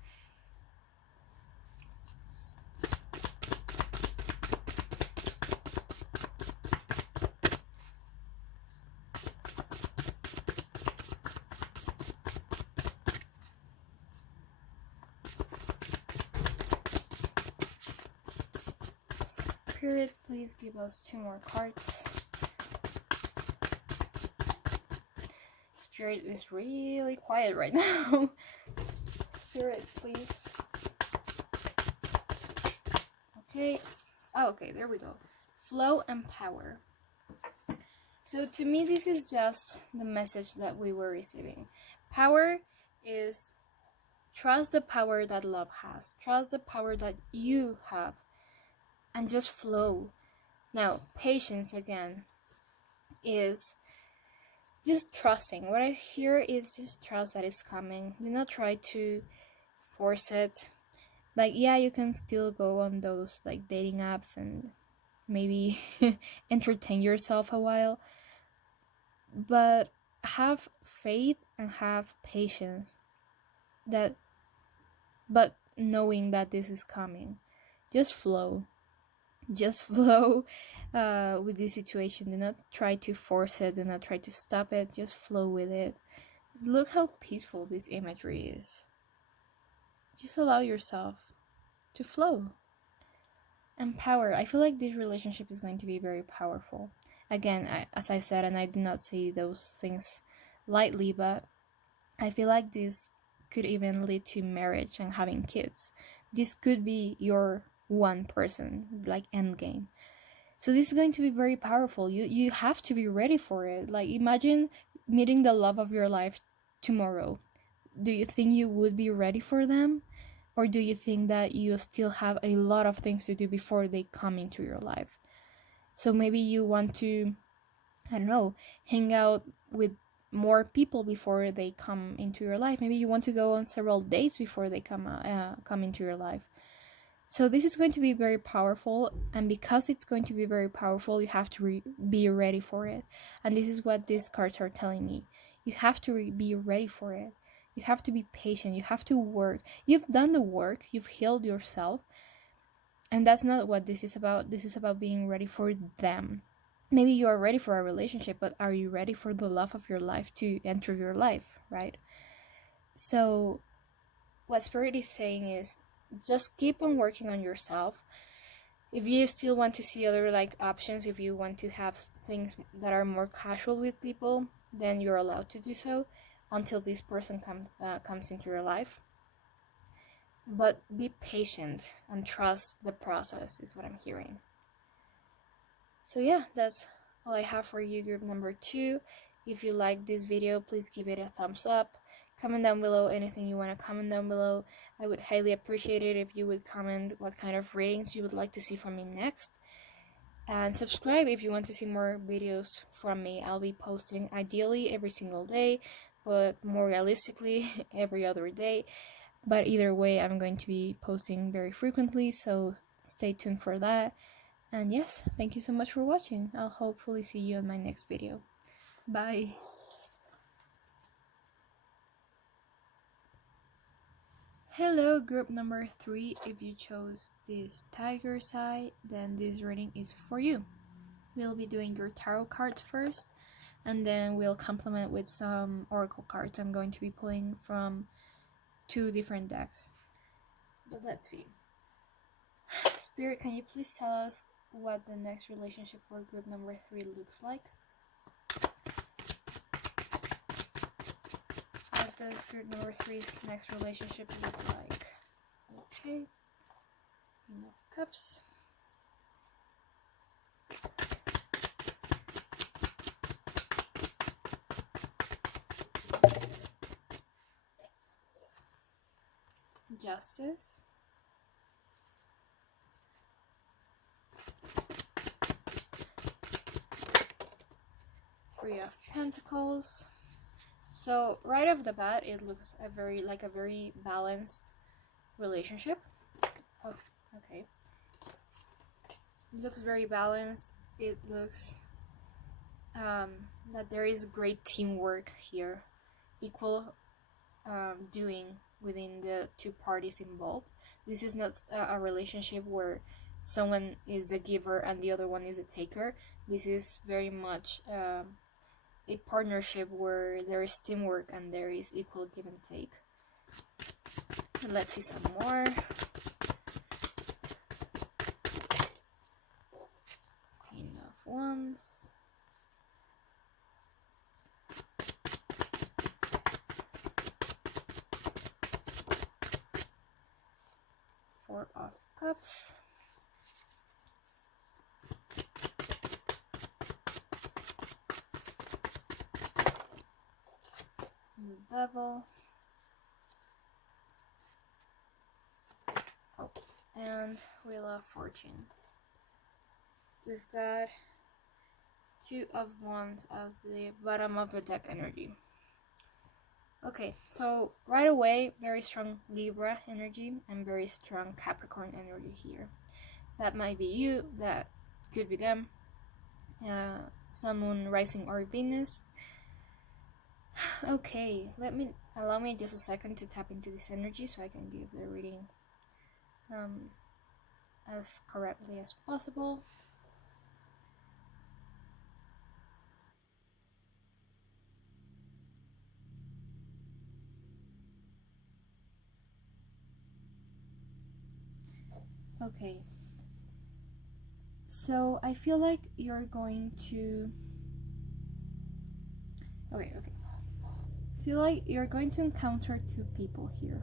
Spirit, please give us 2 more cards. Spirit is really quiet right now. Spirit, please. Okay. Oh, okay, there we go. Flow and power. So to me, this is just the message that we were receiving. Power is trust the power that love has. Trust the power that you have. And just flow. Now, patience again is just trusting. What I hear is just trust that is coming. Do not try to force it. Like, yeah, you can still go on those like dating apps and maybe entertain yourself a while, but have faith and have patience, that but knowing that this is coming. Just flow with this situation. Do not try to force it, do not try to stop it, just flow with it. Look how peaceful this imagery is. Just allow yourself to flow. And power, I feel like this relationship is going to be very powerful. Again, as I said, and I do not say those things lightly, but I feel like this could even lead to marriage and having kids. This could be your one person, like end game. So this is going to be very powerful. You have to be ready for it. Like, imagine meeting the love of your life tomorrow. Do you think you would be ready for them? Or do you think that you still have a lot of things to do before they come into your life? So maybe you want to, I don't know, hang out with more people before they come into your life. Maybe you want to go on several dates before they come into your life. So this is going to be very powerful, and because it's going to be very powerful, you have to be ready for it. And this is what these cards are telling me. You have to be ready for it. You have to be patient. You have to work. You've done the work. You've healed yourself. And that's not what this is about. This is about being ready for them. Maybe you are ready for a relationship, but are you ready for the love of your life to enter your life, right? So what Spirit is saying is just keep on working on yourself. If you still want to see other like options, if you want to have things that are more casual with people, then you're allowed to do so until this person comes into your life. But be patient and trust the process is what I'm hearing. So yeah, that's all I have for you, group number 2. If you like this video, please give it a thumbs up. Comment down below anything you want to comment down below. I would highly appreciate it if you would comment what kind of ratings you would like to see from me next. And subscribe if you want to see more videos from me. I'll be posting ideally every single day, but more realistically every other day. But either way, I'm going to be posting very frequently, so stay tuned for that. And yes, thank you so much for watching. I'll hopefully see you in my next video. Bye! Hello, group number 3. If you chose this tiger side, then this reading is for you. We'll be doing your tarot cards first, and then we'll complement with some oracle cards. I'm going to be pulling from 2 different decks. But let's see. Spirit, can you please tell us what the next relationship for group number 3 looks like? What does group number 3's next relationship look like? Okay. Enough cups. Justice. Three of Pentacles. So right off the bat, it looks a very balanced relationship. Oh, okay. It looks very balanced. It looks that there is great teamwork here, equal doing within the 2 parties involved. This is not a relationship where someone is the giver and the other one is a taker. This is very much a partnership where there is teamwork and there is equal give and take. And let's see some more. Queen of Wands. Four of Cups. The Devil. Oh, and Wheel of Fortune. We've got Two of Wands at the bottom of the deck energy. Okay, so right away, very strong Libra energy and very strong Capricorn energy here. That might be you, that could be them. Sun, Moon, Rising, or Venus. Okay, allow me just a second to tap into this energy so I can give the reading as correctly as possible. Okay, so I feel like you're going to okay feel like you're going to encounter two people here.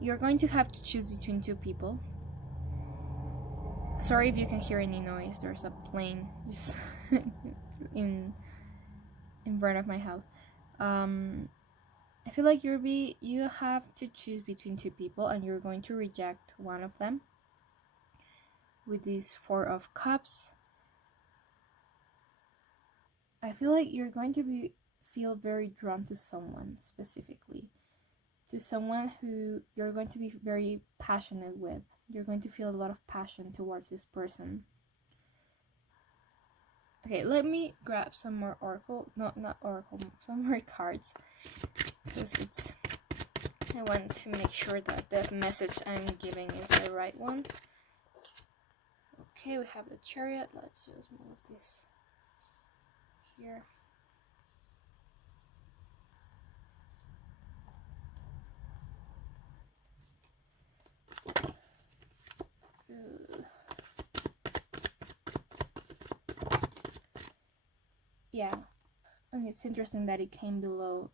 You're going to have to choose between two people. Sorry if you can hear any noise. There's a plane just in front of my house. I feel like you have to choose between two people, and you're going to reject one of them with this Four of Cups. I feel like you're going to feel very drawn to someone specifically, to someone who you're going to be very passionate with. You're going to feel a lot of passion towards this person. Okay, let me grab some more oracle, not oracle, some more cards, because I want to make sure that the message I'm giving is the right one. Okay, we have the Chariot. Let's just move this here. Yeah, and it's interesting that it came below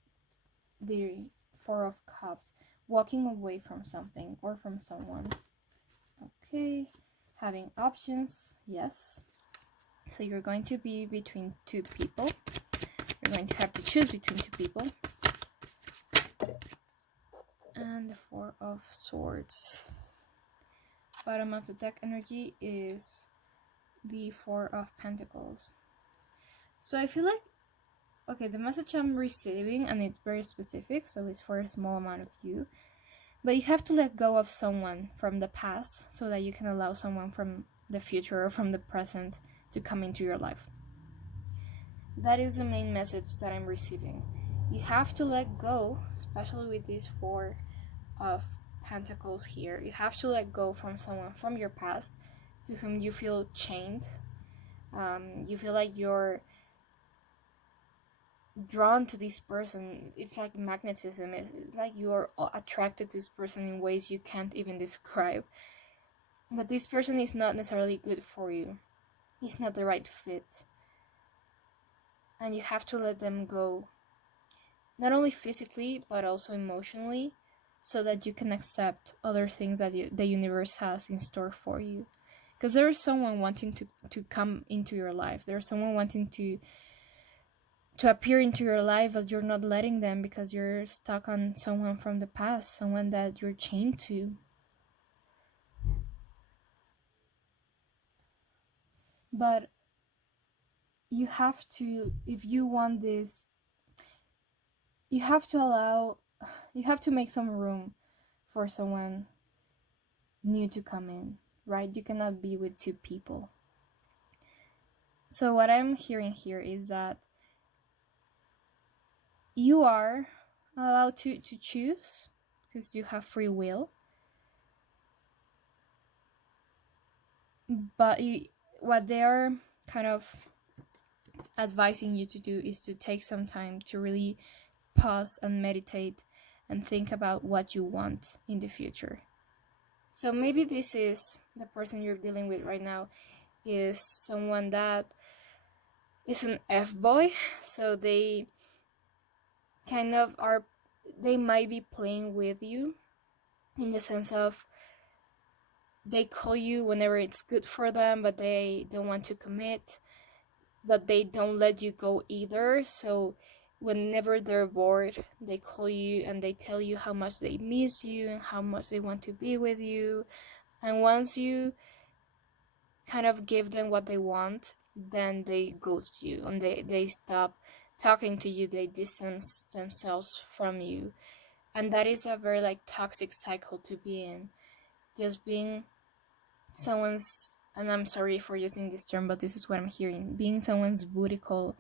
the Four of Cups, walking away from something or from someone. Okay, having options, yes. So you're going to be between two people. You're going to have to choose between two people. And the Four of Swords. Bottom of the deck energy is the Four of Pentacles. So I feel like, okay, the message I'm receiving, and it's very specific, so it's for a small amount of you, but you have to let go of someone from the past so that you can allow someone from the future or from the present to come into your life. That is the main message that I'm receiving. You have to let go, especially with these Four of Pentacles here. You have to let go from someone from your past to whom you feel chained. You feel like you're drawn to this person. It's like magnetism. It's like you are attracted to this person in ways you can't even describe. But this person is not necessarily good for you. It's not the right fit. And you have to let them go. Not only physically, but also emotionally, so that you can accept other things that the universe has in store for you. Because there is someone wanting to come into your life. There's someone wanting to appear into your life, but you're not letting them because you're stuck on someone from the past, someone that you're chained to. But you have to, if you want this, you have to make some room for someone new to come in, right? You cannot be with two people. So what I'm hearing here is that you are allowed to choose, because you have free will. But what they are kind of advising you to do is to take some time to really pause and meditate and think about what you want in the future. So maybe this is the person you're dealing with right now is someone that is an F-boy, so they kind of they might be playing with you in the sense of they call you whenever it's good for them, but they don't want to commit, but they don't let you go either. So whenever they're bored, they call you and they tell you how much they miss you and how much they want to be with you. And once you kind of give them what they want, then they ghost you and they stop talking to you, they distance themselves from you. And that is a very like toxic cycle to be in. Just being someone's, and I'm sorry for using this term, but this is what I'm hearing, being someone's booty call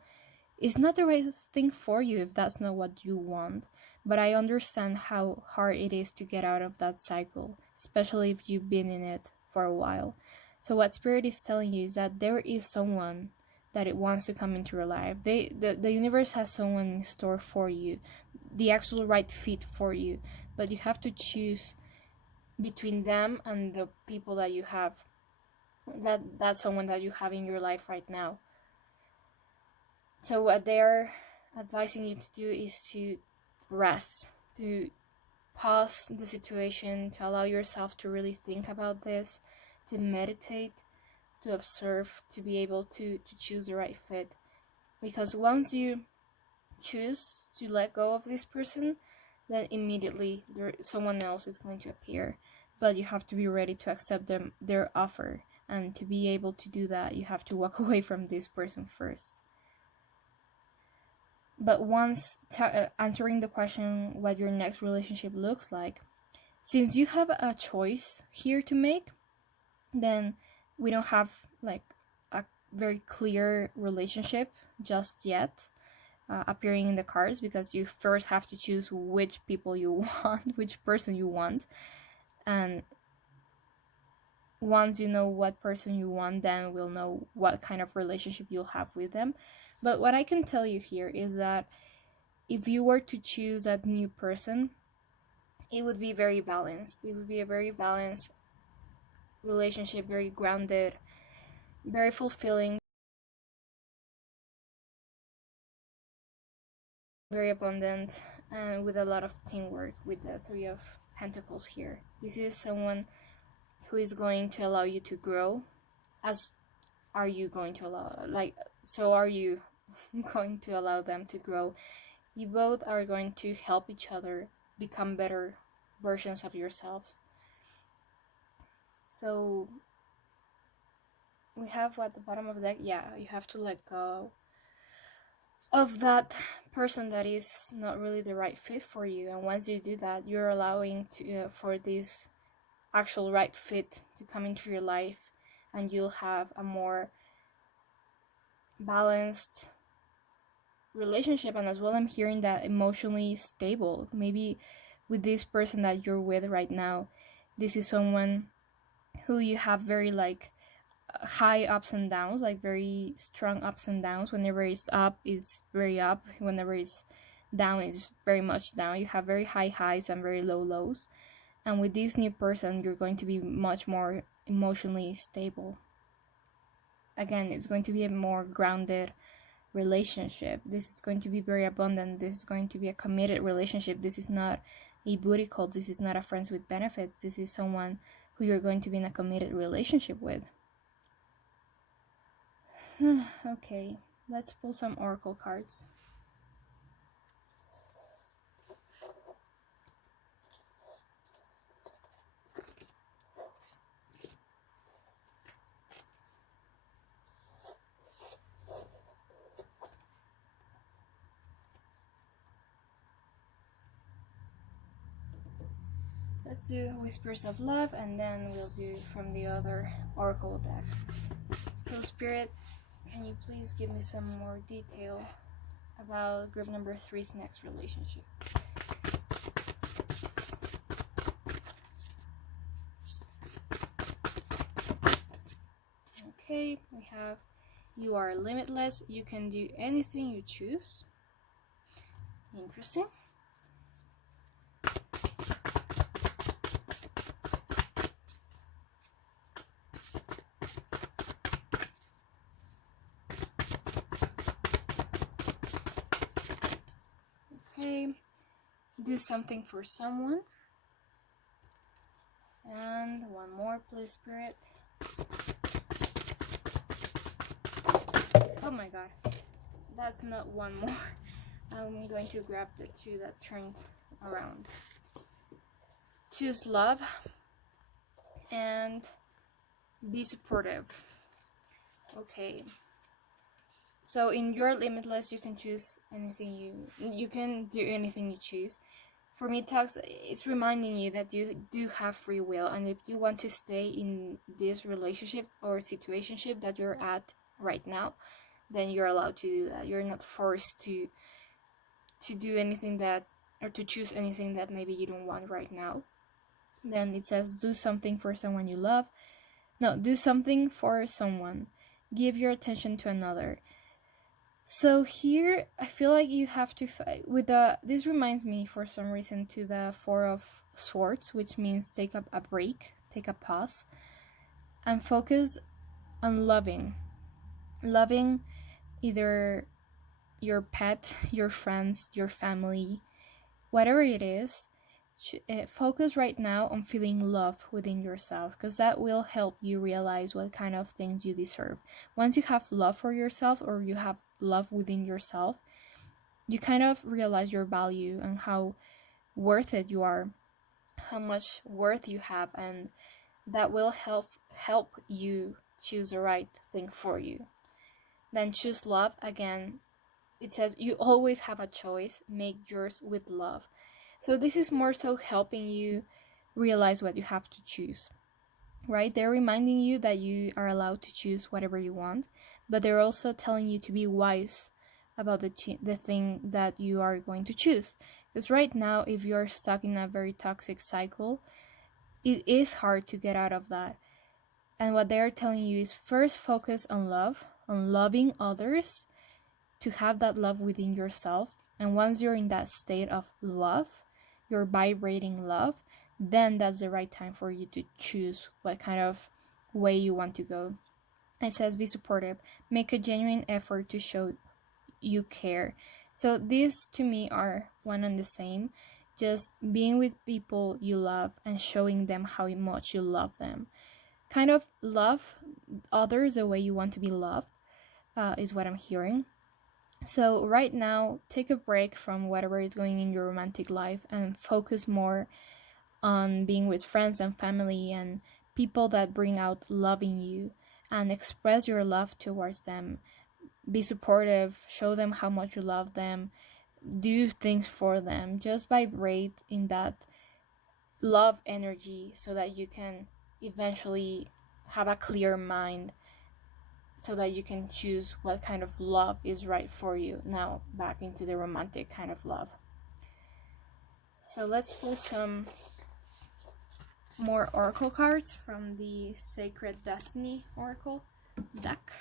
is not the right thing for you if that's not what you want. But I understand how hard it is to get out of that cycle, especially if you've been in it for a while. So what Spirit is telling you is that there is someone that it wants to come into your life. The universe has someone in store for you, the actual right fit for you, but you have to choose between them and the people that you have, that's someone that you have in your life right now. So what they're advising you to do is to rest, to pause the situation, to allow yourself to really think about this, to meditate, to observe, to be able to choose the right fit. Because once you choose to let go of this person, then immediately someone else is going to appear. But you have to be ready to accept their offer. And to be able to do that, you have to walk away from this person first. But once answering the question what your next relationship looks like, since you have a choice here to make, then we don't have like a very clear relationship just yet appearing in the cards, because you first have to choose which people you want, which person you want. And once you know what person you want, then we'll know what kind of relationship you'll have with them. But what I can tell you here is that if you were to choose that new person, it would be very balanced. It would be a very balanced relationship, very grounded, very fulfilling, very abundant, and with a lot of teamwork with the Three of Pentacles here. This is someone who is going to allow you to grow, as are you going to allow, so are you going to allow them to grow. You both are going to help each other become better versions of yourselves. So we have what, the bottom of the deck? Yeah, you have to let go of that person that is not really the right fit for you. And once you do that, you're allowing for this actual right fit to come into your life, and you'll have a more balanced relationship. And as well, I'm hearing that emotionally stable. Maybe with this person that you're with right now, this is someone who you have very like high ups and downs, like very strong ups and downs. Whenever it's up, it's very up. Whenever it's down, it's very much down. You have very high highs and very low lows. And with this new person, you're going to be much more emotionally stable. Again, it's going to be a more grounded relationship. This is going to be very abundant. This is going to be a committed relationship. This is not a booty call. This is not a friends with benefits. This is someone who you're going to be in a committed relationship with. Okay, let's pull some oracle cards. Let's do Whispers of Love, and then we'll do from the other oracle deck. So Spirit, can you please give me some more detail about group number 3's next relationship? Okay, we have you are limitless. You can do anything you choose. Interesting. Okay, do something for someone. And one more, please, Spirit. Oh my god, that's not one more. I'm going to grab the two that turned around. Choose love and be supportive. Okay, So in your limitless, you can choose anything you can do anything you choose. For me, talks it's reminding you that you do have free will, and if you want to stay in this relationship or situationship that you're at right now, then you're allowed to do that. You're not forced to do anything that, or to choose anything that maybe you don't want right now. Then it says do something for someone you love. No, do something for someone. Give your attention to another. So here, I feel like you have to with the. This reminds me, for some reason, to the Four of Swords, which means take up a break, take a pause, and focus on loving either your pet, your friends, your family, whatever it is. Focus right now on feeling love within yourself, because that will help you realize what kind of things you deserve. Once you have love for yourself, or you have love within yourself, you kind of realize your value and how worth it you are, how much worth you have, and that will help you choose the right thing for you. Then choose love. Again, it says you always have a choice, make yours with love. So this is more so helping you realize what you have to choose, right? They're reminding you that you are allowed to choose whatever you want, but they're also telling you to be wise about the thing that you are going to choose. Because right now, if you're stuck in a very toxic cycle, it is hard to get out of that. And what they're telling you is first focus on love, on loving others, to have that love within yourself. And once you're in that state of love, you're vibrating love, then that's the right time for you to choose what kind of way you want to go. It says be supportive, make a genuine effort to show you care. So these to me are one and the same. Just being with people you love and showing them how much you love them. Kind of love others the way you want to be loved, is what I'm hearing. So right now, take a break from whatever is going in your romantic life and focus more on being with friends and family and people that bring out love in you, and express your love towards them. Be supportive, show them how much you love them, do things for them. Just vibrate in that love energy so that you can eventually have a clear mind, so that you can choose what kind of love is right for you. Now back into the romantic kind of love. So let's pull some more oracle cards from the Sacred Destiny Oracle deck.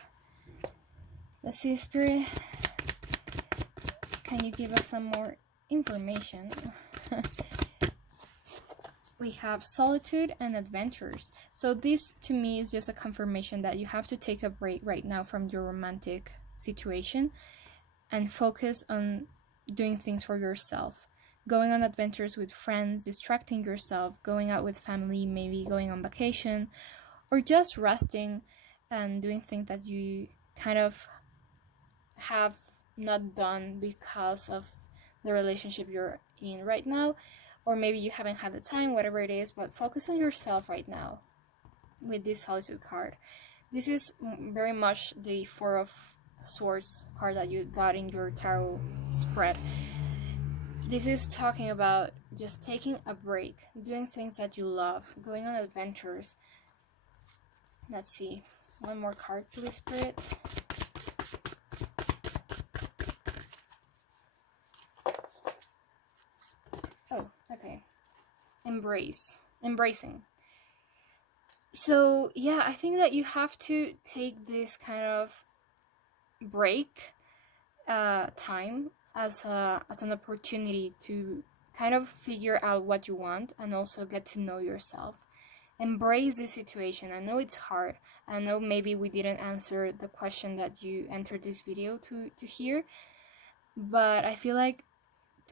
Let's see, Spirit, can you give us some more information? We have solitude and adventures. So this to me is just a confirmation that you have to take a break right now from your romantic situation and focus on doing things for yourself. Going on adventures with friends, distracting yourself, going out with family, maybe going on vacation, or just resting and doing things that you kind of have not done because of the relationship you're in right now. Or maybe you haven't had the time, whatever it is, but focus on yourself right now with this Solitude card. This is very much the Four of Swords card that you got in your tarot spread. This is talking about just taking a break, doing things that you love, going on adventures. Let's see, one more card, please, Spirit. Oh, okay. Embracing. So yeah, I think that you have to take this kind of break time as an opportunity to kind of figure out what you want and also get to know yourself. Embrace the situation. I know it's hard. I know maybe we didn't answer the question that you entered this video to hear, but I feel like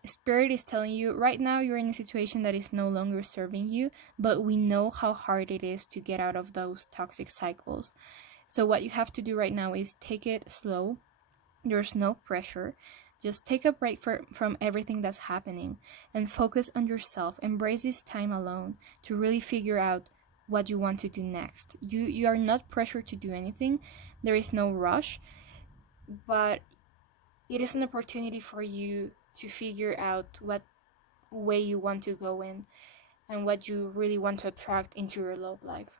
Spirit is telling you right now you're in a situation that is no longer serving you, but we know how hard it is to get out of those toxic cycles. So what you have to do right now is take it slow. There's no pressure. Just take a break from everything that's happening and focus on yourself. Embrace this time alone to really figure out what you want to do next. You are not pressured to do anything. There is no rush. but it is an opportunity for you to figure out what way you want to go in and what you really want to attract into your love life.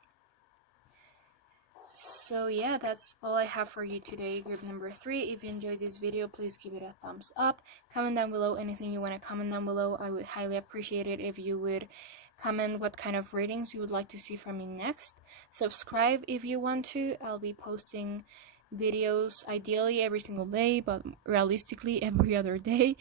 So yeah, that's all I have for you today, group number 3. If you enjoyed this video, please give it a thumbs up. Comment down below anything you want to comment down below. I would highly appreciate it if you would comment what kind of ratings you would like to see from me next. Subscribe if you want to. I'll be posting videos ideally every single day, but realistically every other day.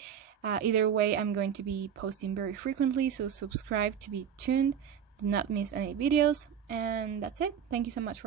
Either way, I'm going to be posting very frequently, so subscribe to be tuned. Do not miss any videos, and that's it. Thank you so much for